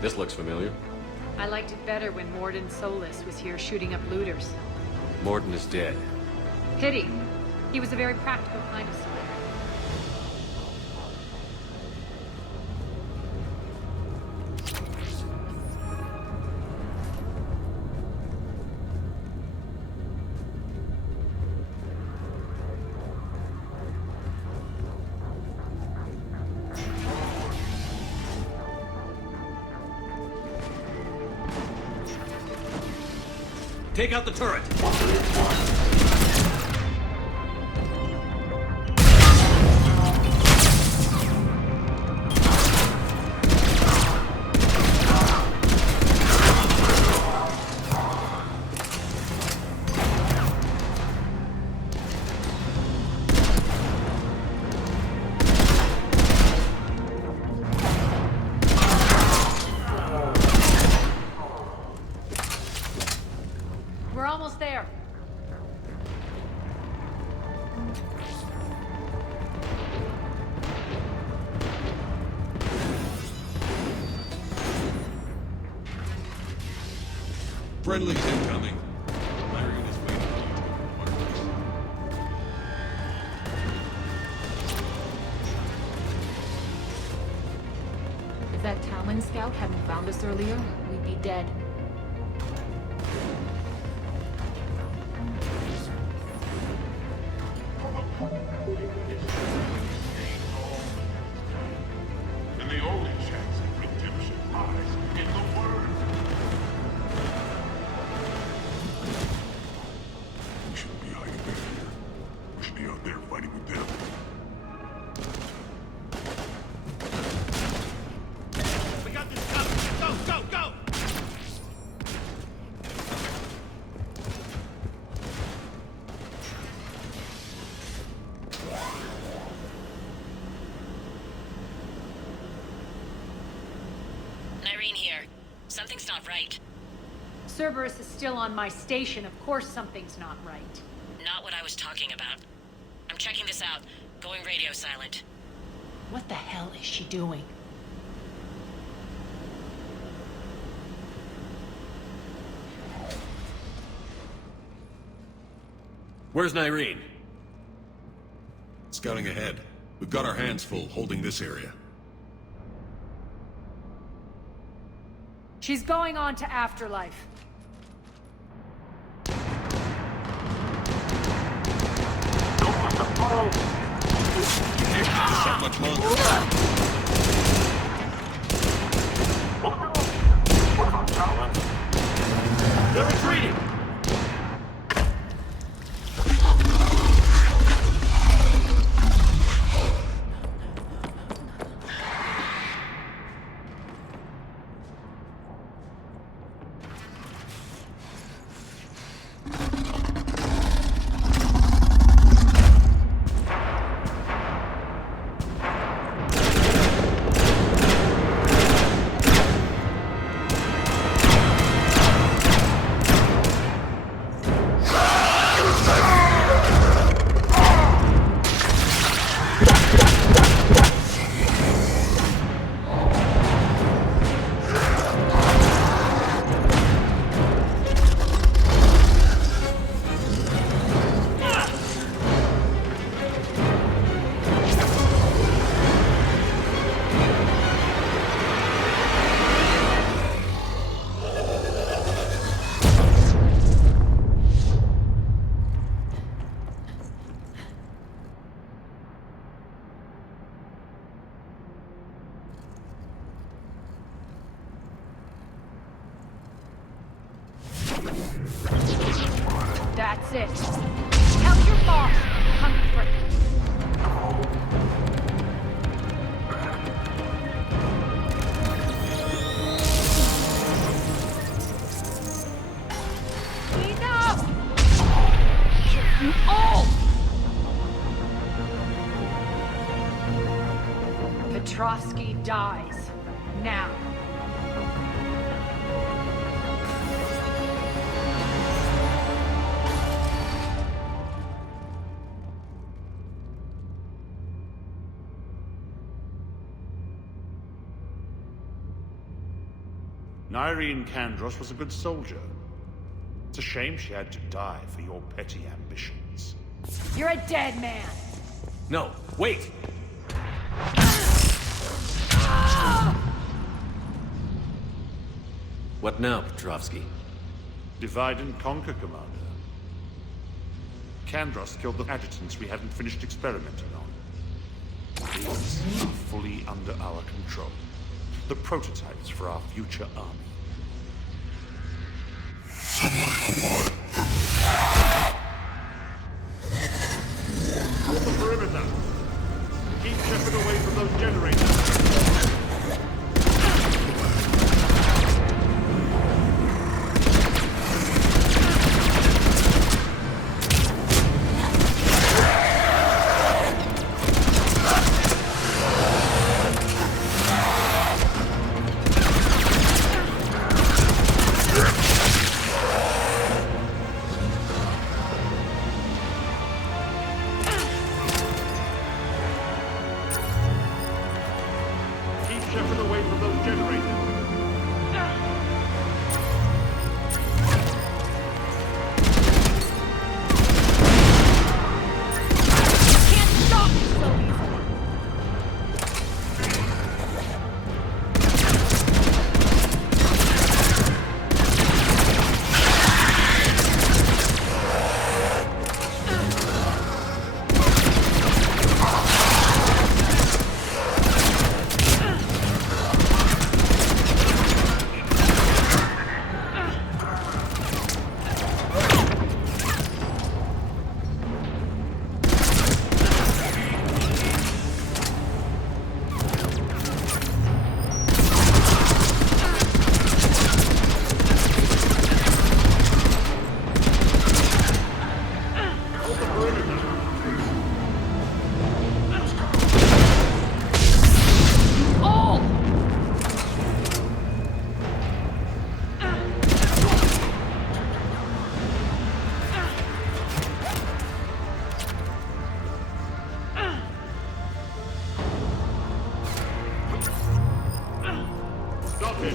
This looks familiar. I liked it better when Morden Solus was here shooting up looters. Morden is dead. Pity. He was a very practical kind of soldier. Take out the turret! We're almost there. Friendly's incoming. Irene is waiting for you. If that Talon scout hadn't found us earlier, we'd be dead. And the only chance of redemption lies in the word. We shouldn't be hiding back here. We should be out there fighting with them. We got this covered. Go, go, go! Irene here. Something's not right. Cerberus is still on my station. Of course something's not right. Not what I was talking about. I'm checking this out. Going radio silent. What the hell is she doing? Where's Nyreen? Scouting ahead. We've got our hands full holding this area. She's going on to Afterlife. You can't keep this up much longer. They're retreating! That's it. Tell your boss I'm coming for him. Enough! Kill you all! Petrovsky dies. Now. Irene Kandros was a good soldier. It's a shame she had to die for your petty ambitions. You're a dead man. No, wait! What now, Petrovsky? Divide and conquer, Commander. Kandros killed the adjutants we hadn't finished experimenting on. These are fully under our control. The prototypes for our future army. Hold the perimeter. Keep Shepard away from those generators. Shepard away from those generators. Can't stop me so easily. Stop it!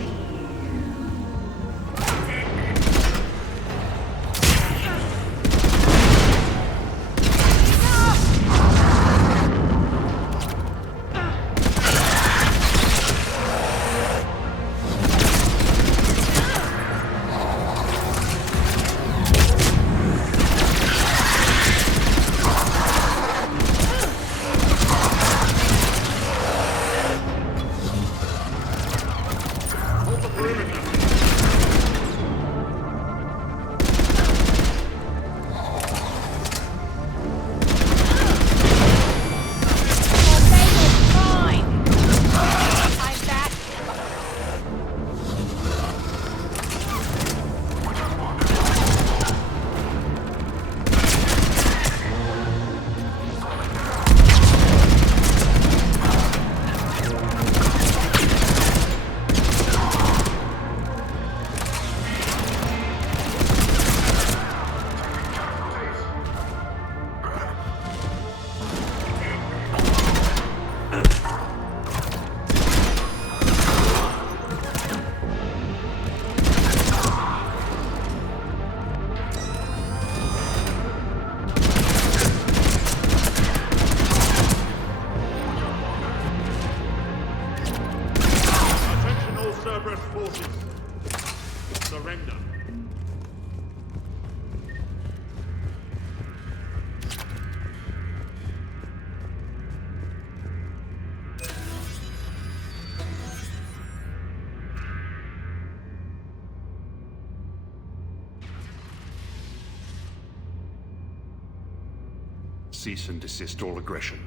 Forces, surrender. Cease and desist all aggression.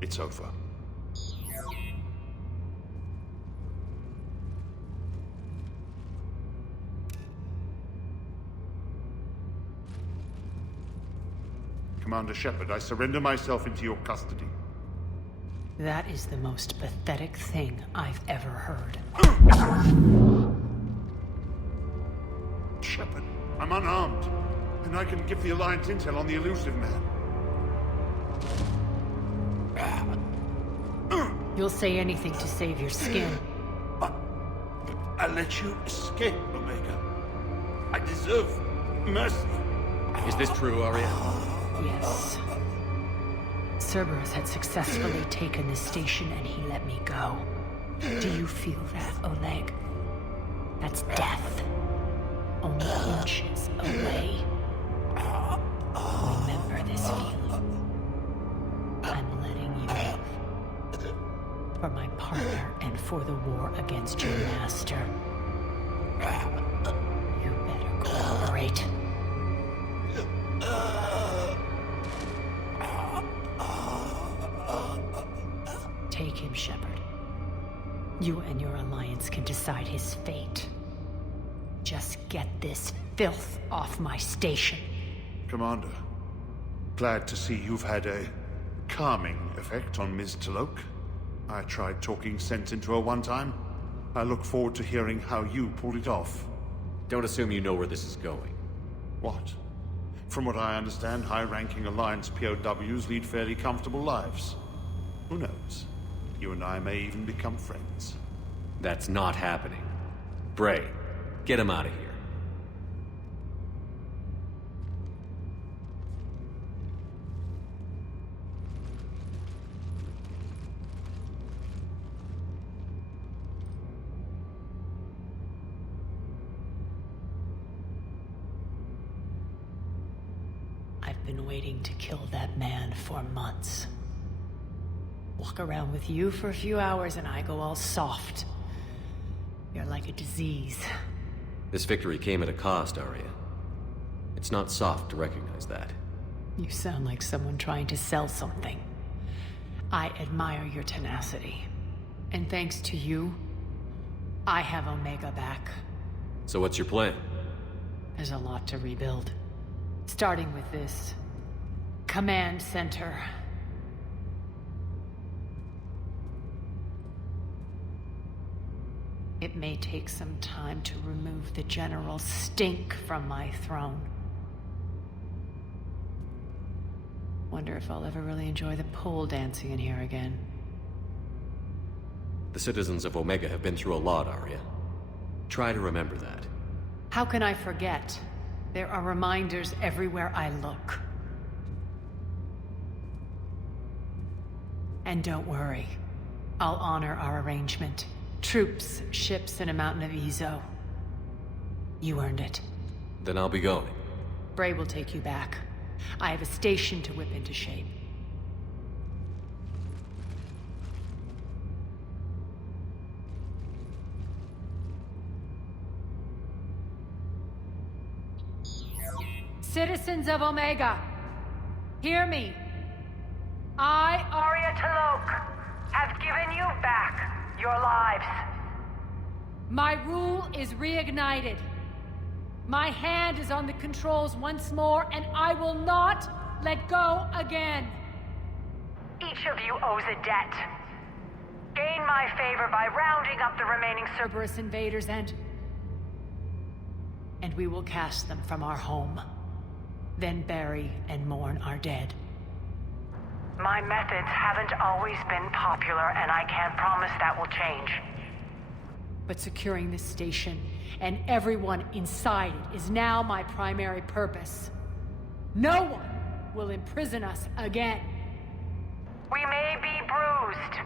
It's over. Commander Shepard, I surrender myself into your custody. That is the most pathetic thing I've ever heard. Shepard, I'm unarmed, and I can give the Alliance intel on the elusive man. You'll say anything to save your skin. I let you escape, Omega. I deserve mercy. Is this true, Arya? Yes. Cerberus had successfully taken the station and he let me go. Do you feel that, Oleg? That's death. Only inches away. Remember this feeling. I'm letting you live. For my partner and for the war against your master. You better cooperate. Take him, Shepard. You and your alliance can decide his fate. Just get this filth off my station. Commander, glad to see you've had a calming effect on Ms. Talok. I tried talking sense into her one time. I look forward to hearing how you pulled it off. Don't assume you know where this is going. What? From what I understand, high-ranking Alliance POWs lead fairly comfortable lives. Who knows? You and I may even become friends. That's not happening. Bray, get him out of here. I've been waiting to kill that man for months. Walk around with you for a few hours and I go all soft. You're like a disease. This victory came at a cost, Arya. It's not soft to recognize that. You sound like someone trying to sell something. I admire your tenacity. And thanks to you, I have Omega back. So what's your plan? There's a lot to rebuild. Starting with this command center. It may take some time to remove the general stink from my throne. Wonder if I'll ever really enjoy the pole dancing in here again. The citizens of Omega have been through a lot, Arya. Try to remember that. How can I forget? There are reminders everywhere I look. And don't worry. I'll honor our arrangement. Troops, ships, and a mountain of Ezo. You earned it. Then I'll be going. Bray will take you back. I have a station to whip into shape. Citizens of Omega, hear me. I, Arya Talok, have given you back your lives. My rule is reignited. My hand is on the controls once more, and I will not let go again. Each of you owes a debt. Gain my favor by rounding up the remaining Cerberus invaders and We will cast them from our home. Then bury and mourn our dead. my methods haven't always been popular, and I can't promise that will change. But securing this station and everyone inside it is now my primary purpose. No one will imprison us again. We may be bruised.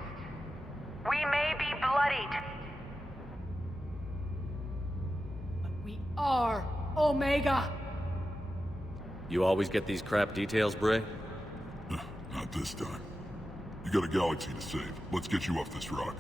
We may be bloodied. But we are Omega. You always get these crap details, Bray? Not this time. You got a galaxy to save. Let's get you off this rock.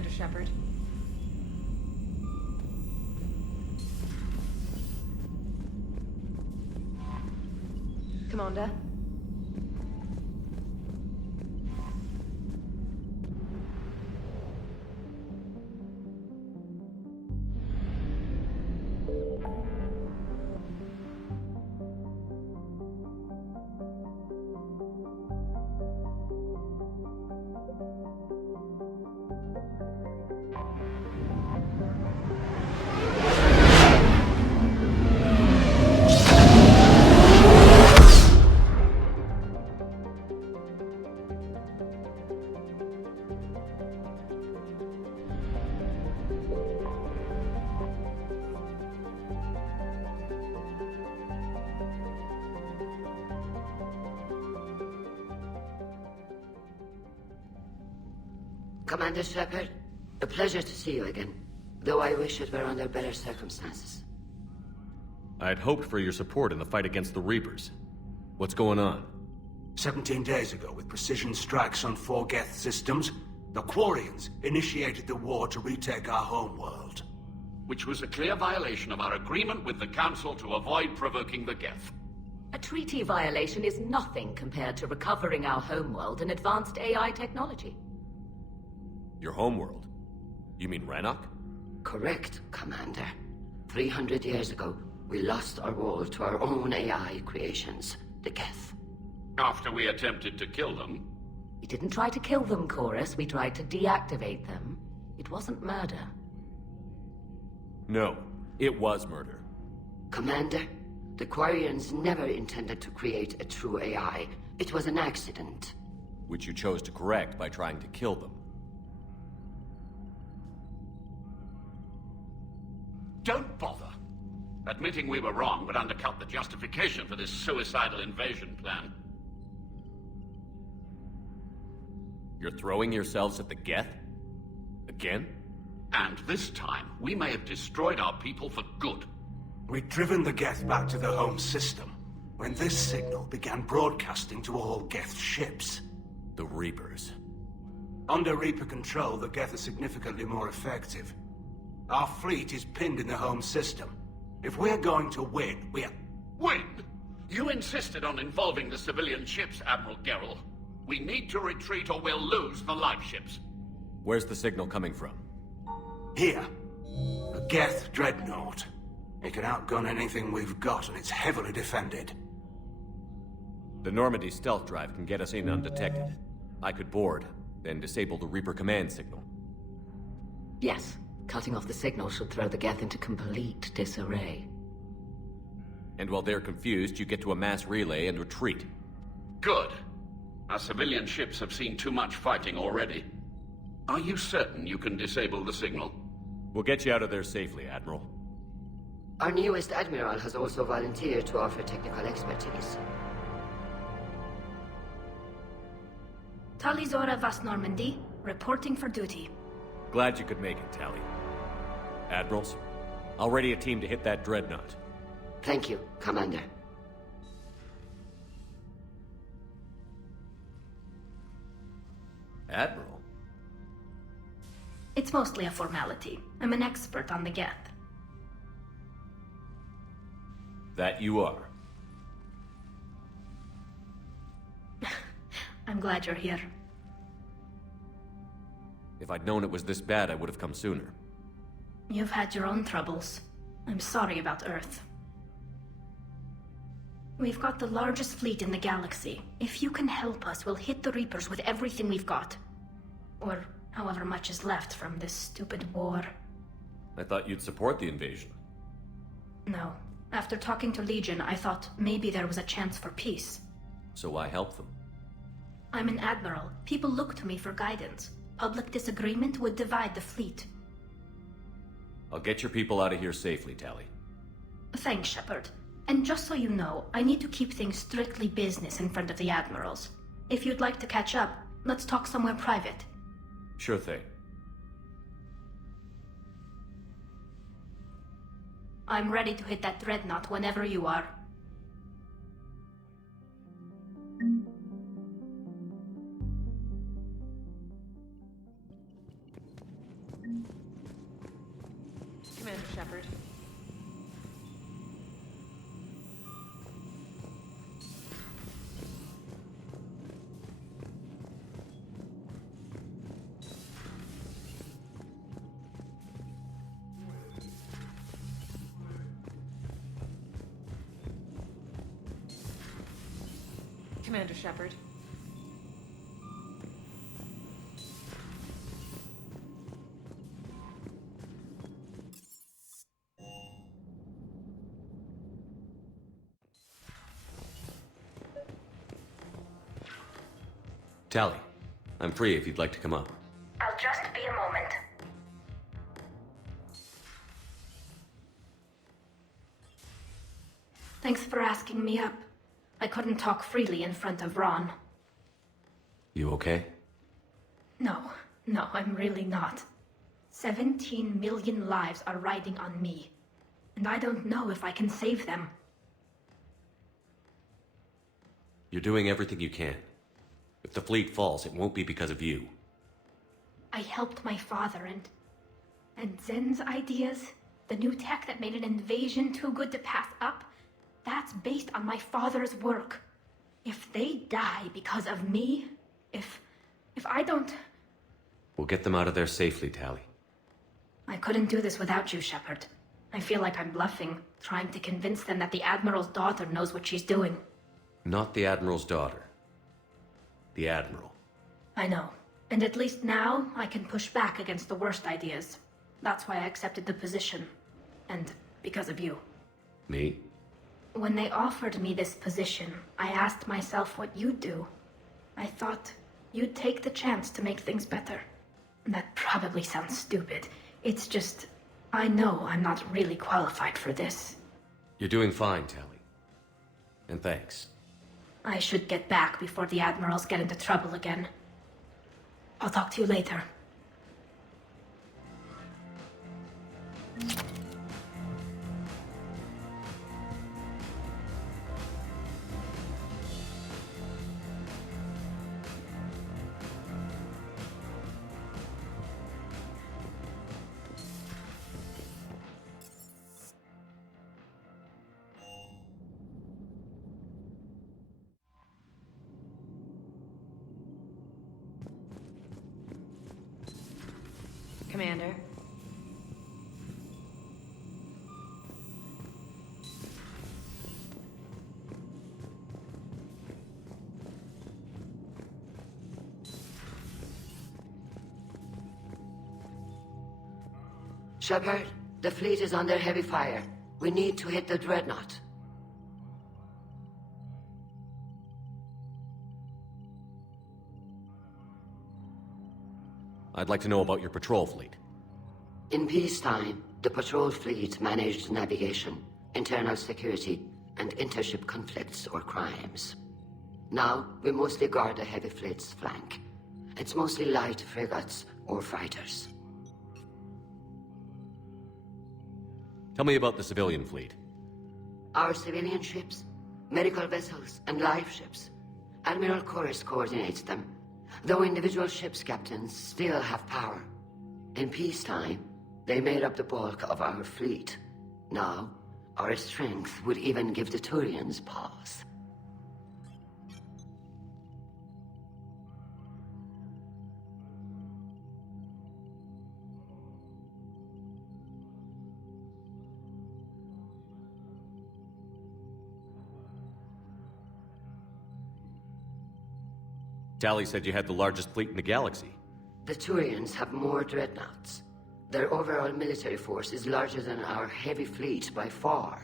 Commander Shepard. Commander? Commander Shepard, a pleasure to see you again, though I wish it were under better circumstances. I'd hoped for your support in the fight against the Reapers. What's going on? 17 days ago, with precision strikes on 4 Geth systems, the Quarians initiated the war to retake our homeworld. Which was a clear violation of our agreement with the Council to avoid provoking the Geth. A treaty violation is nothing compared to recovering our homeworld and advanced AI technology. Your homeworld? You mean Rannoch? Correct, Commander. 300 years ago, we lost our world to our own AI creations, the Geth. After we attempted to kill them? We didn't try to kill them, Chorus. We tried to deactivate them. It wasn't murder. No, it was murder. Commander, the Quarians never intended to create a true AI. It was an accident. Which you chose to correct by trying to kill them. Don't bother. Admitting we were wrong would undercut the justification for this suicidal invasion plan. You're throwing yourselves at the Geth? Again? And this time, we may have destroyed our people for good. We'd driven the Geth back to the home system, when this signal began broadcasting to all Geth ships. The Reapers. Under Reaper control, the Geth are significantly more effective. Our fleet is pinned in the home system. If we're going to win, we're... Win? You insisted on involving the civilian ships, Admiral Gerrel. We need to retreat or we'll lose the live ships. Where's the signal coming from? Here. A Geth dreadnought. It can outgun anything we've got, and it's heavily defended. The Normandy stealth drive can get us in undetected. I could board, then disable the Reaper command signal. Yes. Cutting off the signal should throw the Geth into complete disarray. And while they're confused, you get to a mass relay and retreat. Good. Our civilian ships have seen too much fighting already. Are you certain you can disable the signal? We'll get you out of there safely, Admiral. Our newest Admiral has also volunteered to offer technical expertise. Talizora Vas Normandy, reporting for duty. Glad you could make it, Tally. Admirals, I'll ready a team to hit that dreadnought. Thank you, Commander. Admiral? It's mostly a formality. I'm an expert on the Geth. That you are. I'm glad you're here. If I'd known it was this bad, I would have come sooner. You've had your own troubles. I'm sorry about Earth. We've got the largest fleet in the galaxy. If you can help us, we'll hit the Reapers with everything we've got. Or however much is left from this stupid war. I thought you'd support the invasion. No. After talking to Legion, I thought maybe there was a chance for peace. So why help them? I'm an admiral. People look to me for guidance. Public disagreement would divide the fleet. I'll get your people out of here safely, Tally. Thanks, Shepard. And just so you know, I need to keep things strictly business in front of the admirals. If you'd like to catch up, let's talk somewhere private. Sure thing. I'm ready to hit that dreadnought whenever you are. Commander Shepard. Tally, I'm free if you'd like to come up. I'll just be a moment. Thanks for asking me up. I couldn't talk freely in front of Ron. You okay? No, I'm really not. 17 million lives are riding on me, and I don't know if I can save them. You're doing everything you can. If the fleet falls, it won't be because of you. I helped my father and Zen's ideas, the new tech that made an invasion too good to pass up, that's based on my father's work. If they die because of me, if I don't... We'll get them out of there safely, Tally. I couldn't do this without you, Shepard. I feel like I'm bluffing, trying to convince them that the Admiral's daughter knows what she's doing. Not the Admiral's daughter. The Admiral. I know. And at least now, I can push back against the worst ideas. That's why I accepted the position. And because of you. Me? When they offered me this position, I asked myself what you'd do. I thought you'd take the chance to make things better. That probably sounds stupid. It's just, I know I'm not really qualified for this. You're doing fine, Tally. And thanks. I should get back before the Admirals get into trouble again. I'll talk to you later. Commander. Shepard, the fleet is under heavy fire. We need to hit the dreadnought. I'd like to know about your patrol fleet. In peacetime, the patrol fleet managed navigation, internal security, and intership conflicts or crimes. Now, we mostly guard the heavy fleet's flank. It's mostly light frigates or fighters. Tell me about the civilian fleet. Our civilian ships, medical vessels, and life ships. Admiral Chorus coordinates them, though individual ships' captains still have power. In peacetime, they made up the bulk of our fleet. Now, our strength would even give the Turians pause. Tally said you had the largest fleet in the galaxy. The Turians have more dreadnoughts. Their overall military force is larger than our heavy fleet by far.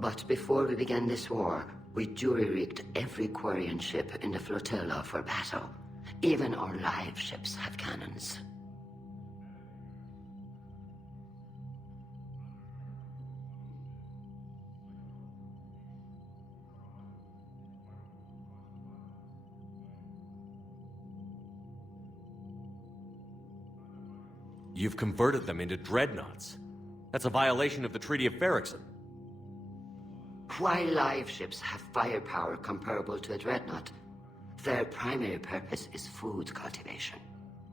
But before we began this war, we jury-rigged every Quarian ship in the flotilla for battle. Even our live ships have cannons. You've converted them into dreadnoughts. That's a violation of the Treaty of Ferrixon. While live ships have firepower comparable to a dreadnought, their primary purpose is food cultivation.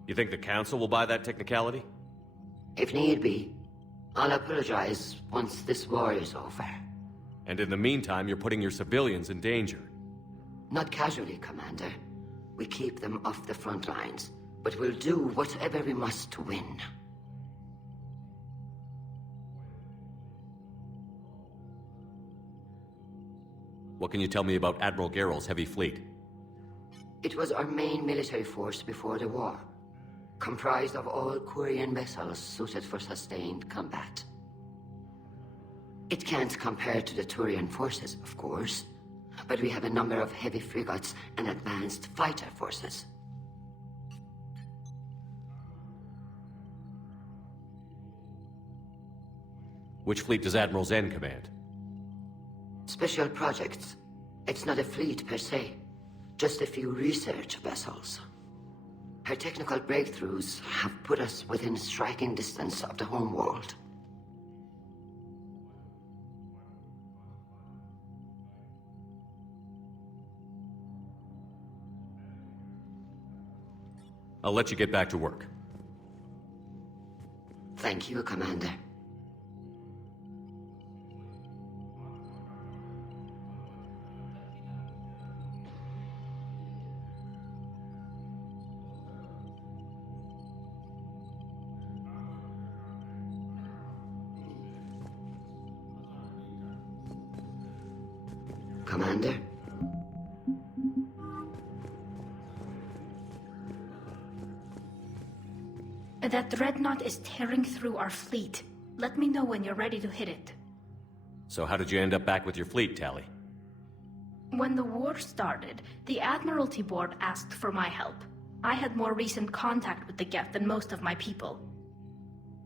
You think the Council will buy that technicality? If need be, I'll apologize once this war is over. And in the meantime, you're putting your civilians in danger. Not casually, Commander. We keep them off the front lines, but we'll do whatever we must to win. What can you tell me about Admiral Geral's heavy fleet? It was our main military force before the war, comprised of all Quarian vessels suited for sustained combat. It can't compare to the Turian forces, of course, but we have a number of heavy frigates and advanced fighter forces. Which fleet does Admiral Zen command? Special projects. It's not a fleet per se, just a few research vessels. Her technical breakthroughs have put us within striking distance of the homeworld. I'll let you get back to work. Thank you, Commander. Commander? That dreadnought is tearing through our fleet. Let me know when you're ready to hit it. So how did you end up back with your fleet, Tali? When the war started, the Admiralty Board asked for my help. I had more recent contact with the Geth than most of my people.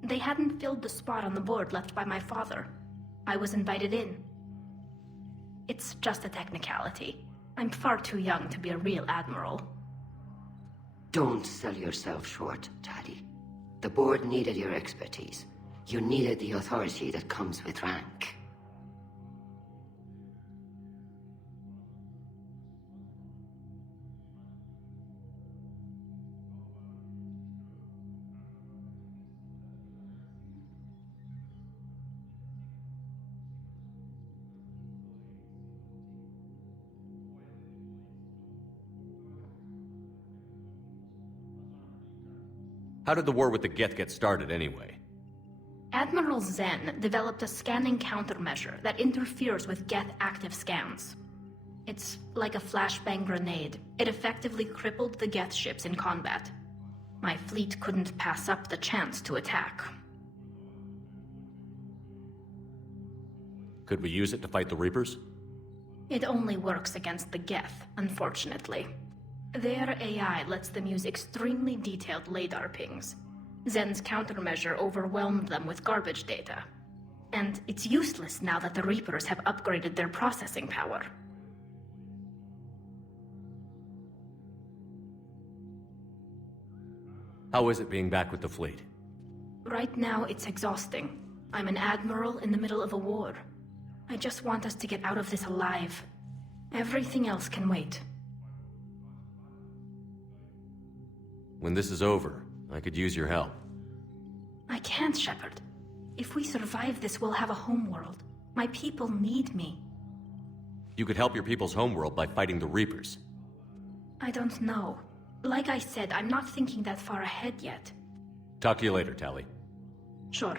They hadn't filled the spot on the board left by my father. I was invited in. It's just a technicality. I'm far too young to be a real admiral. Don't sell yourself short, Tali. The board needed your expertise. You needed the authority that comes with rank. How did the war with the Geth get started, anyway? Admiral Zen developed a scanning countermeasure that interferes with Geth active scans. It's like a flashbang grenade. It effectively crippled the Geth ships in combat. My fleet couldn't pass up the chance to attack. Could we use it to fight the Reapers? It only works against the Geth, unfortunately. Their AI lets them use extremely detailed LADAR pings. Zen's countermeasure overwhelmed them with garbage data. And it's useless now that the Reapers have upgraded their processing power. How is it being back with the fleet? Right now, it's exhausting. I'm an admiral in the middle of a war. I just want us to get out of this alive. Everything else can wait. When this is over, I could use your help. I can't, Shepard. If we survive this, we'll have a homeworld. My people need me. You could help your people's homeworld by fighting the Reapers. I don't know. Like I said, I'm not thinking that far ahead yet. Talk to you later, Tali. Sure.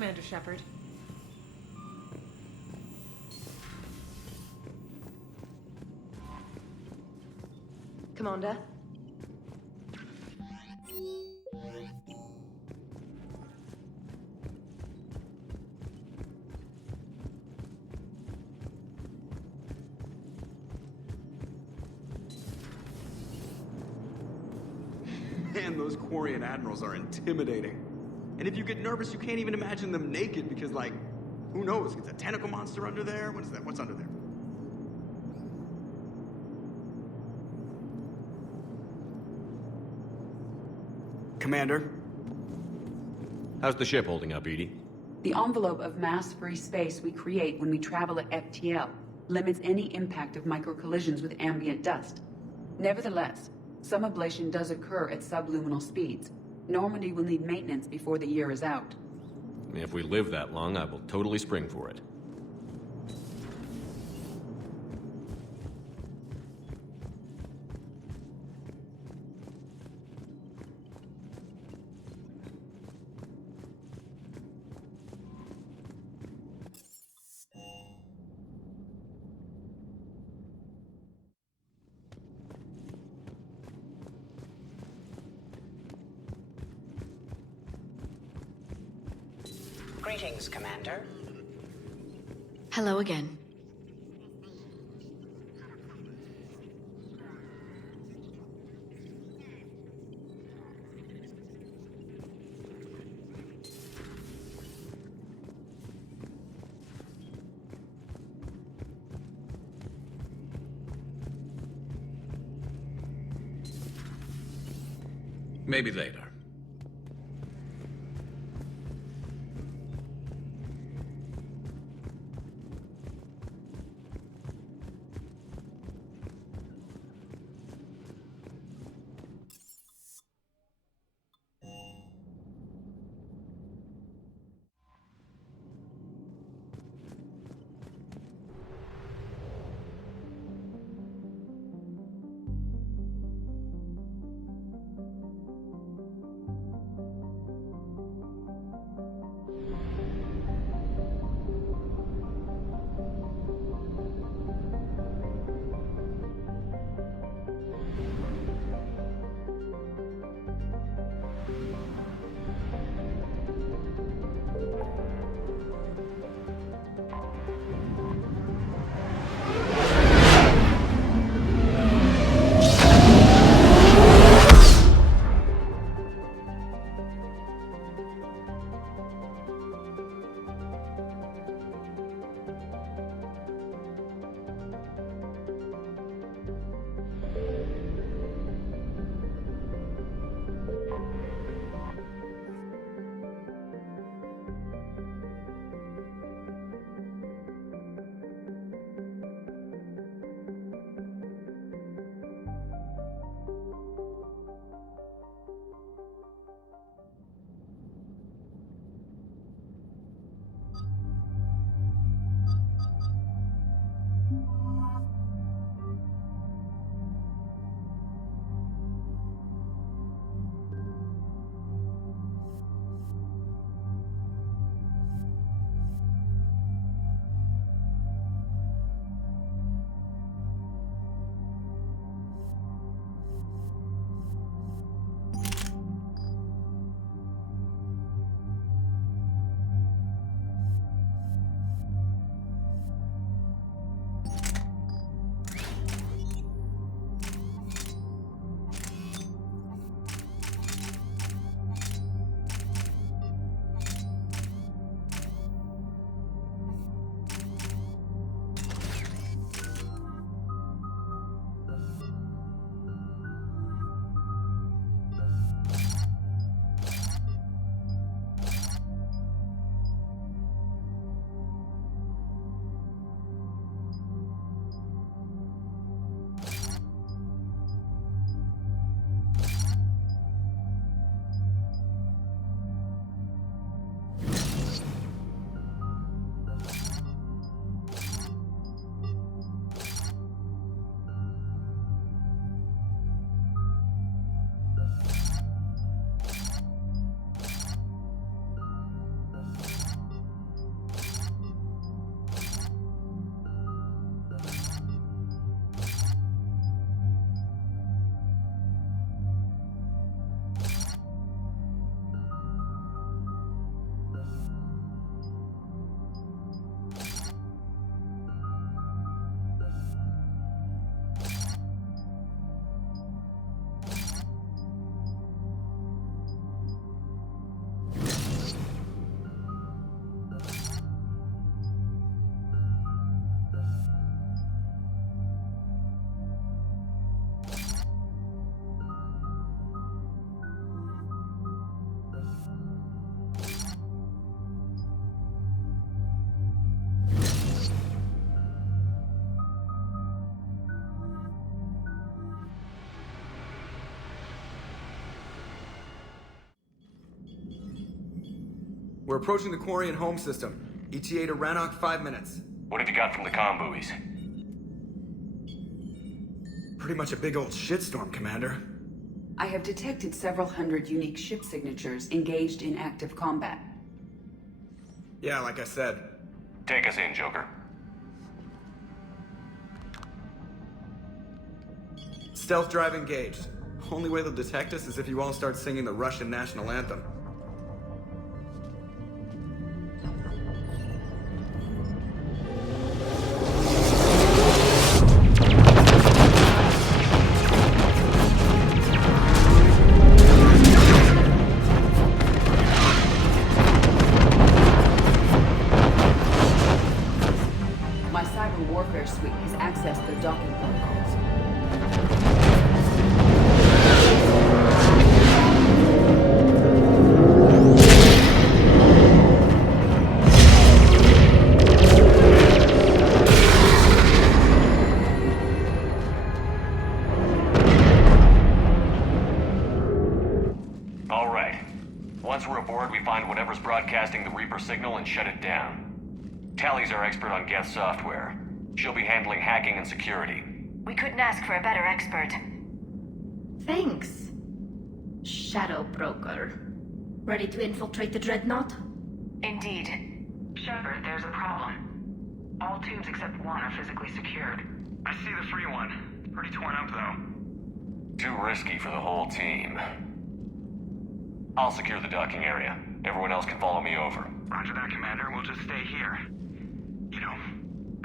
Commander Shepard. Commander? Man, those Quarian admirals are intimidating. And if you get nervous, you can't even imagine them naked because, like, who knows? It's a tentacle monster under there? What is that? What's under there? Commander? How's the ship holding up, Edie? The envelope of mass-free space we create when we travel at FTL limits any impact of microcollisions with ambient dust. Nevertheless, some ablation does occur at subluminal speeds. Normandy will need maintenance before the year is out. If we live that long, I will totally spring for it. Greetings, Commander. Hello again. Maybe later. We're approaching the Quarian home system. ETA to Rannoch, 5 minutes. What have you got from the comm buoys? Pretty much a big old shitstorm, Commander. I have detected several hundred unique ship signatures engaged in active combat. Yeah, like I said. Take us in, Joker. Stealth drive engaged. Only way they'll detect us is if you all start singing the Russian national anthem. My cyber warfare suite has accessed their docking protocols. All right. Once we're aboard, we find whatever's broadcasting the Reaper signal and shut it down. Tally's our expert on Geth software. She'll be handling hacking and security. We couldn't ask for a better expert. Thanks, Shadow Broker. Ready to infiltrate the Dreadnought? Indeed. Shepard, there's a problem. All tubes except one are physically secured. I see the free one. It's pretty torn up, though. Too risky for the whole team. I'll secure the docking area. Everyone else can follow me over. Roger that, Commander. We'll just stay here. You know,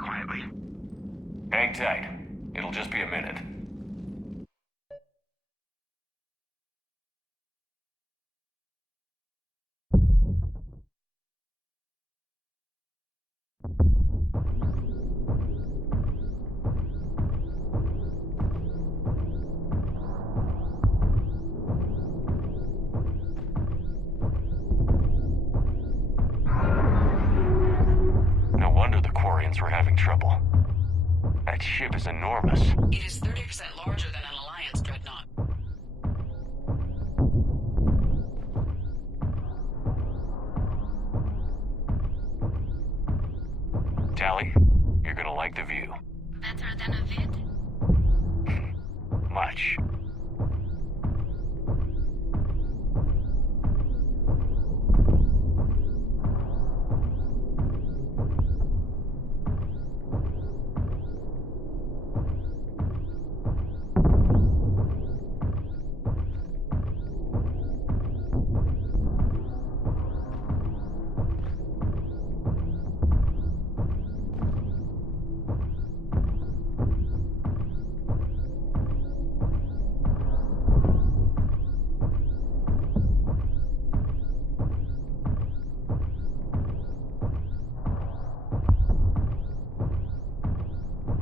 quietly. Hang tight. It'll just be a minute. No wonder the Quarians were having trouble. That ship is enormous. It is 30% larger than an Alliance dreadnought. Tally, you're gonna like the view. Better than a vid? Much.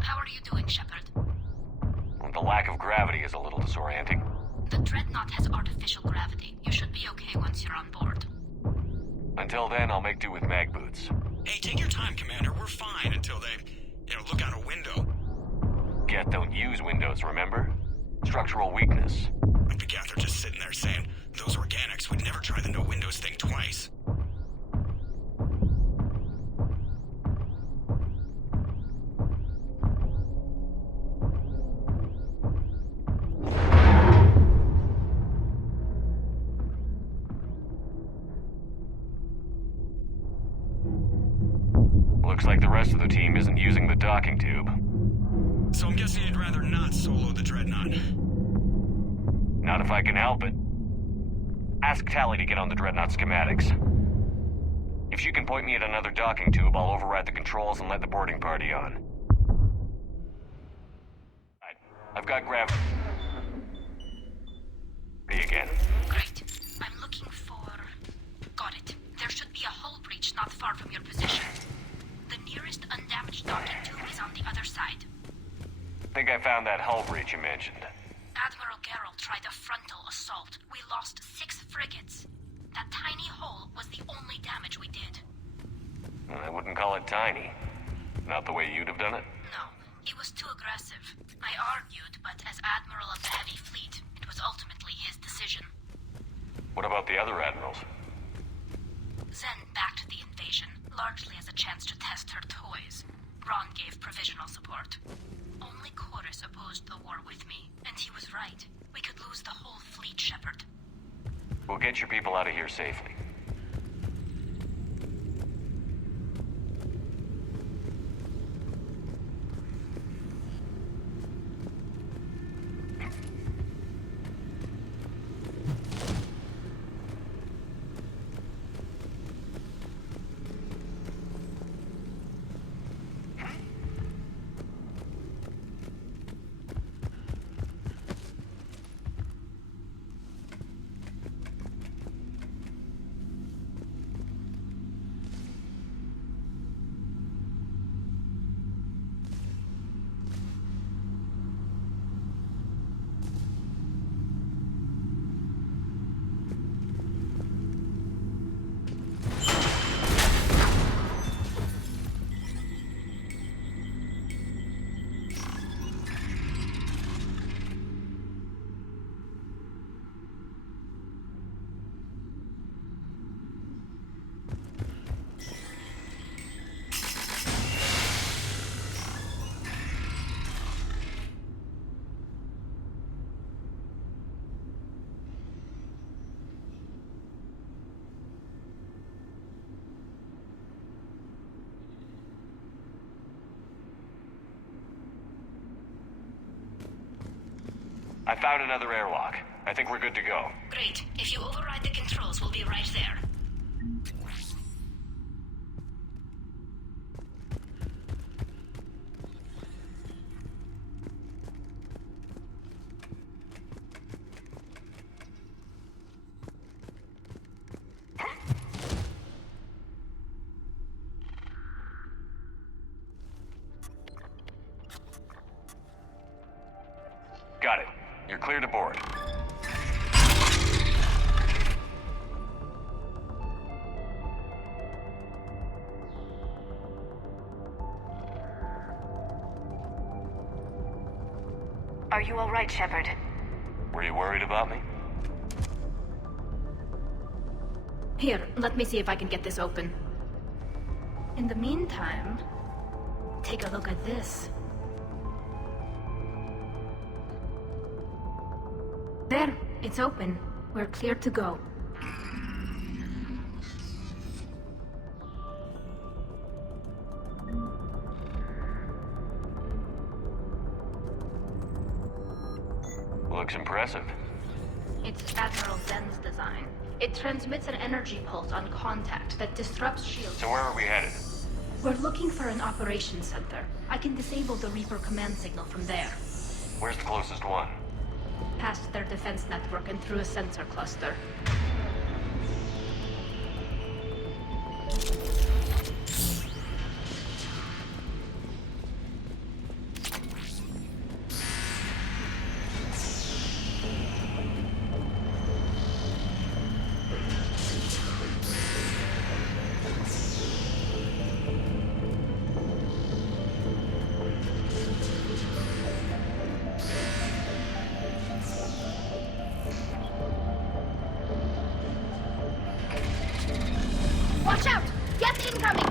How are you doing, Shepard? The lack of gravity is a little disorienting. The Dreadnought has artificial gravity. You should be okay once you're on board. Until then, I'll make do with mag boots. Hey, take your time, Commander. We're fine until they, look out a window. Geth don't use windows, remember? Structural weakness. Like the Geth are just sitting there saying, those organics would never try the no windows thing twice. Looks like the rest of the team isn't using the docking tube. So I'm guessing you'd rather not solo the Dreadnought. Not if I can help it. Ask Tally to get on the Dreadnought schematics. If she can point me at another docking tube, I'll override the controls and let the boarding party on. Right. I've got gravity. Again. Great. I'm looking for... Got it. There should be a hull breach not far from your position. The nearest undamaged docking tube is on the other side. Think I found that hull breach you mentioned. Admiral Geralt tried a frontal assault. We lost 6 frigates. That tiny hole was the only damage we did. I wouldn't call it tiny. Not the way you'd have done it? No, it was too aggressive. I argued, but as Admiral of the Heavy Fleet, it was ultimately his decision. What about the other admirals? Zen backed the invasion, largely as a chance to test her toys. Ron gave provisional support. Only Chorus opposed the war with me, and he was right. We could lose the whole fleet, Shepard. We'll get your people out of here safely. I found another airlock. I think we're good to go. Great. If you override the controls, we'll be right there. Got it. You're clear to board. Are you all right, Shepard? Were you worried about me? Here, let me see if I can get this open. In the meantime, take a look at this. There, it's open. We're clear to go. Looks impressive. It's Admiral Zen's design. It transmits an energy pulse on contact that disrupts shields. So where are we headed? We're looking for an operations center. I can disable the Reaper command signal from there. Where's the closest one? Past their defense network and through a sensor cluster. Watch out! Gas incoming!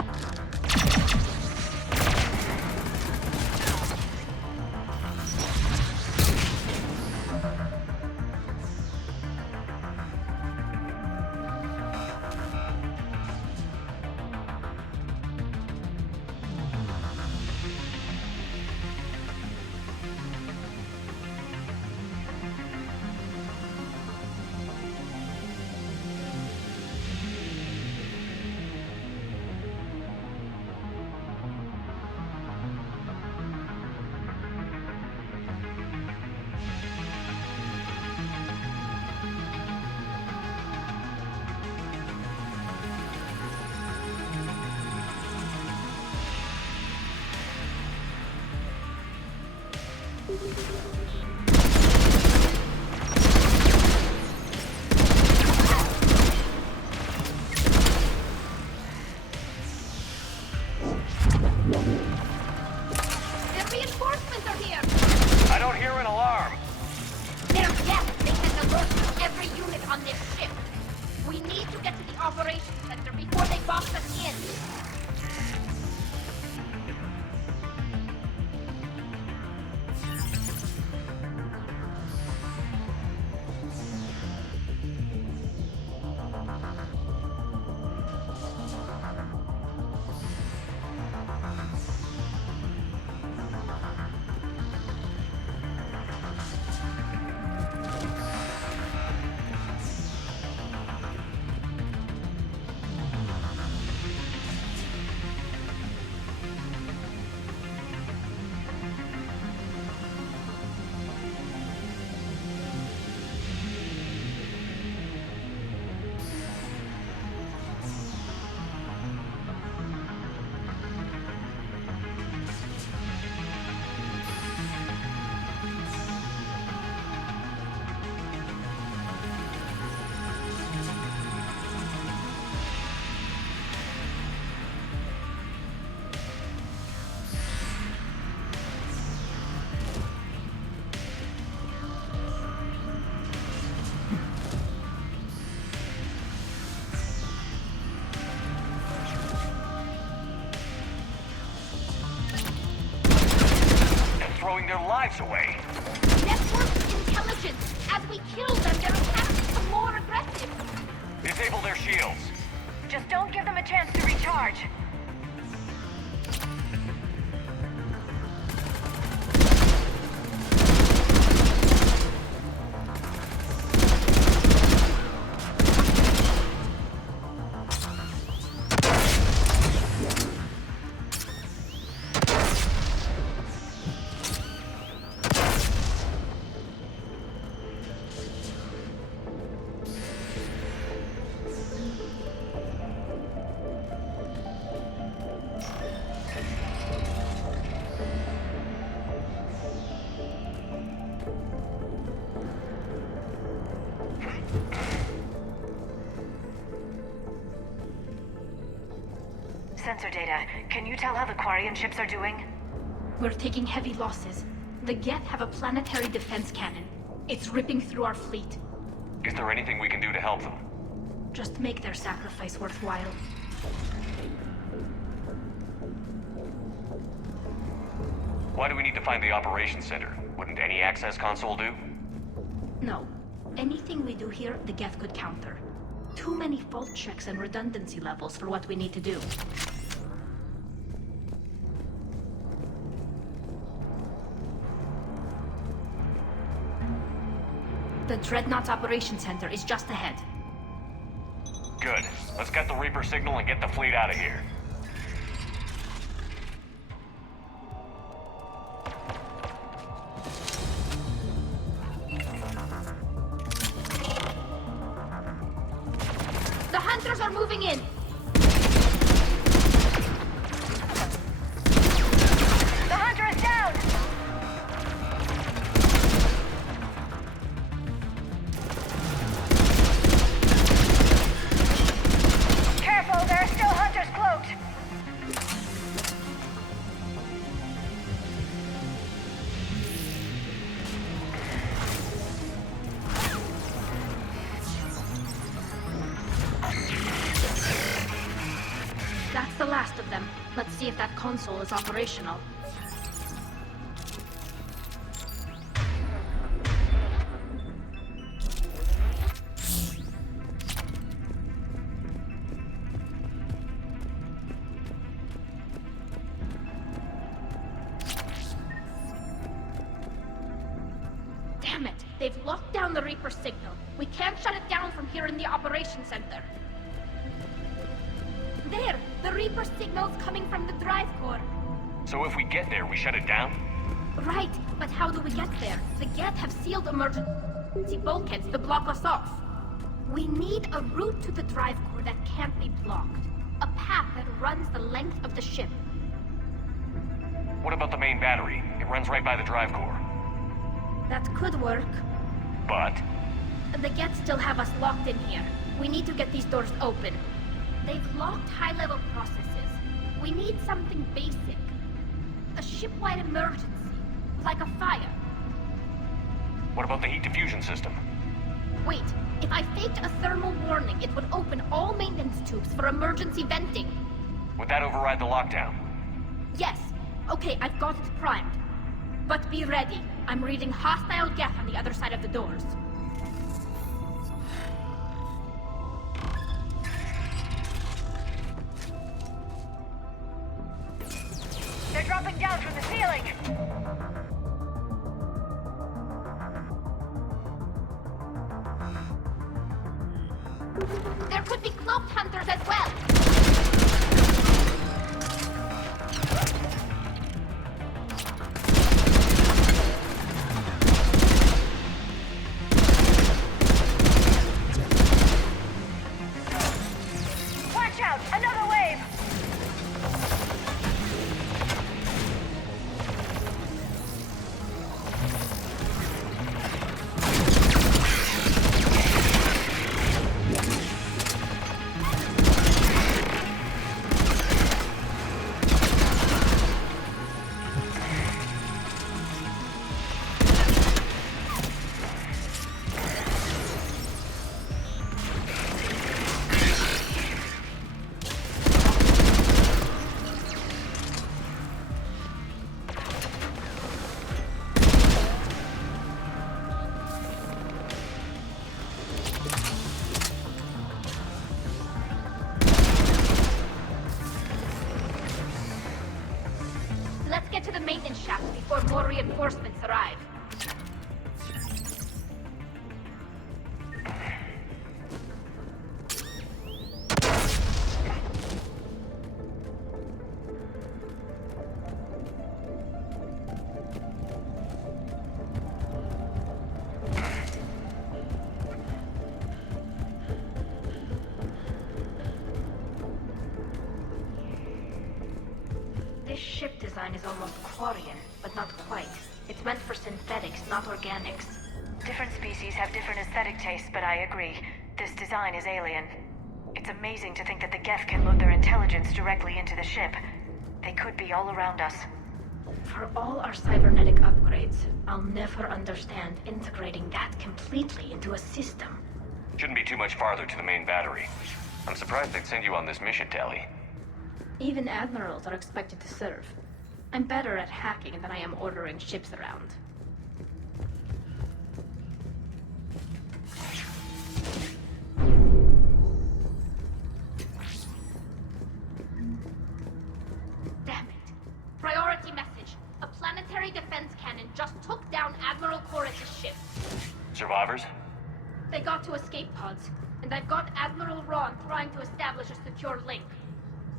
The reinforcements are here! I don't hear an alarm. They're yes! They can alert to every unit on this ship! We need to get to the operations center before they box us in! Throwing their lives away. Network intelligence! As we kill them, their attacks become more aggressive! Disable their shields. Just don't give them a chance to recharge. sensor data. Can you tell how the Quarian ships are doing? We're taking heavy losses. The Geth have a planetary defense cannon. It's ripping through our fleet. Is there anything we can do to help them? Just make their sacrifice worthwhile. Why do we need to find the operations center? Wouldn't any access console do? No. Anything we do here, the Geth could counter. Too many fault checks and redundancy levels for what we need to do. The Dreadnought's operations center is just ahead. Good. Let's get the Reaper signal and get the fleet out of here. The Hunters are moving in! The Hunter is down! Careful, there are still Hunters cloaked! That's the last of them. Let's see if that console is operational. Damn it! They've locked down the Reaper signal. We can't shut it down from here in the operations center. There! The Reaper signal's coming from the drive core. So if we get there, we shut it down? Right, but how do we get there? The Geth have sealed emergency bulkheads to block us off. We need a route to the drive core that can't be blocked. A path that runs the length of the ship. What about the main battery? It runs right by the drive core. That could work. But? The Geth still have us locked in here. We need to get these doors open. They've locked high-level processes. We need something basic. A ship-wide emergency, like a fire. What about the heat diffusion system? Wait, if I faked a thermal warning, it would open all maintenance tubes for emergency venting. Would that override the lockdown? Yes. Okay, I've got it primed. But be ready. I'm reading hostile Geth on the other side of the doors. They're dropping down from the ceiling! There could be cloaked hunters as well! Watch out! Another wave! Let's get to the maintenance shaft before more reinforcements arrive. This ship design is almost Quarian, but not quite. It's meant for synthetics, not organics. Different species have different aesthetic tastes, but I agree. This design is alien. It's It's amazing to think that the Geth can load their intelligence directly into the ship. They could be all around us. For all our cybernetic upgrades, I'll never understand integrating that completely into a system. Shouldn't be too much farther to the main battery. I'm surprised they'd send you on this mission, Tali. Even admirals are expected to serve. I'm better at hacking than I am ordering ships around. Damn it. Priority message. A planetary defense cannon just took down Admiral Corus's ship. Survivors? They got to escape pods, and I've got Admiral Ron trying to establish a secure link.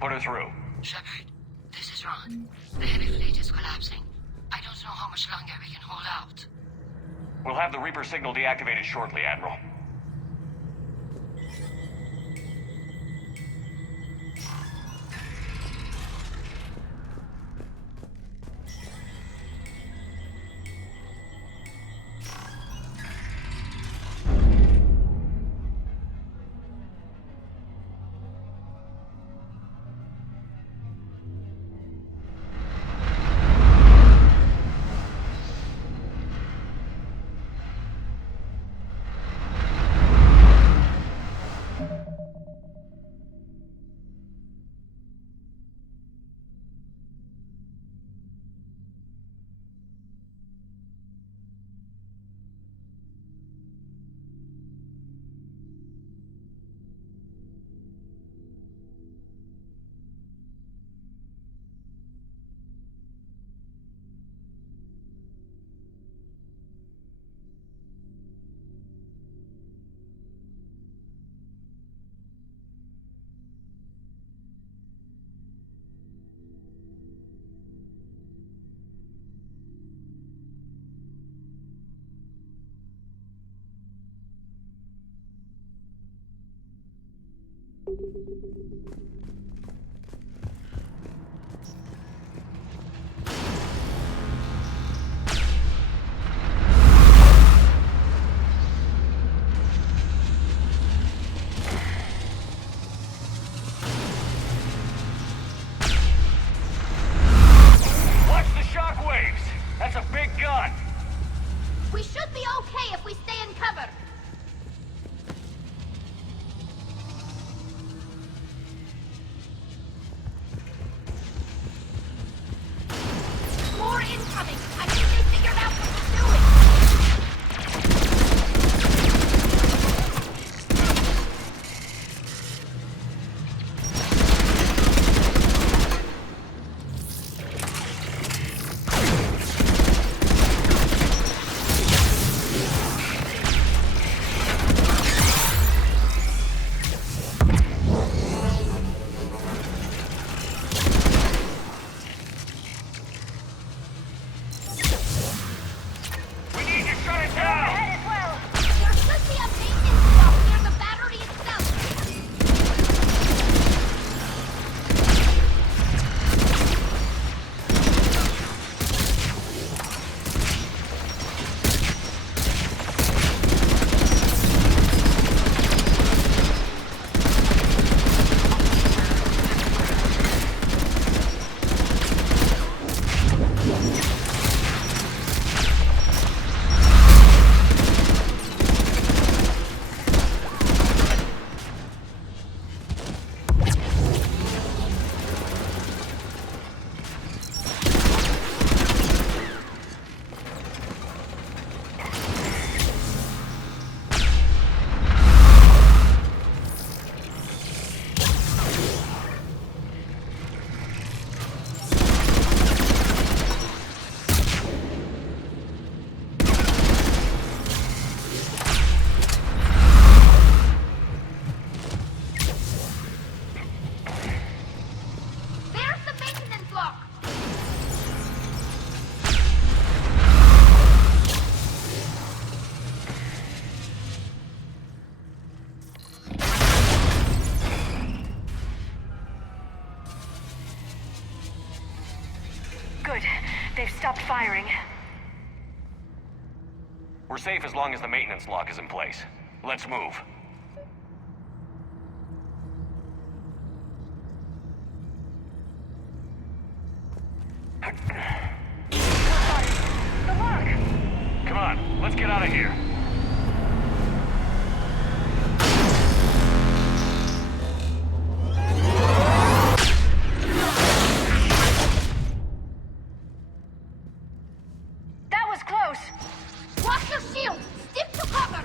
Put her through. Shepard, this is Ron. The heavy fleet is collapsing. I don't know how much longer we can hold out. We'll have the Reaper signal deactivated shortly, Admiral. Watch the shockwaves! That's a big gun! We should be okay if we stay in cover. More incoming! I think they figured out what we're doing! We need to shut it down! Ahead as well! There should be a maintenance stop near the battery itself! There's the maintenance lock! Good. They've stopped firing. We're safe as long as the maintenance lock is in place. Let's move. The lock! Come on, let's get out of here. That was close! Watch your shield! Stick to cover!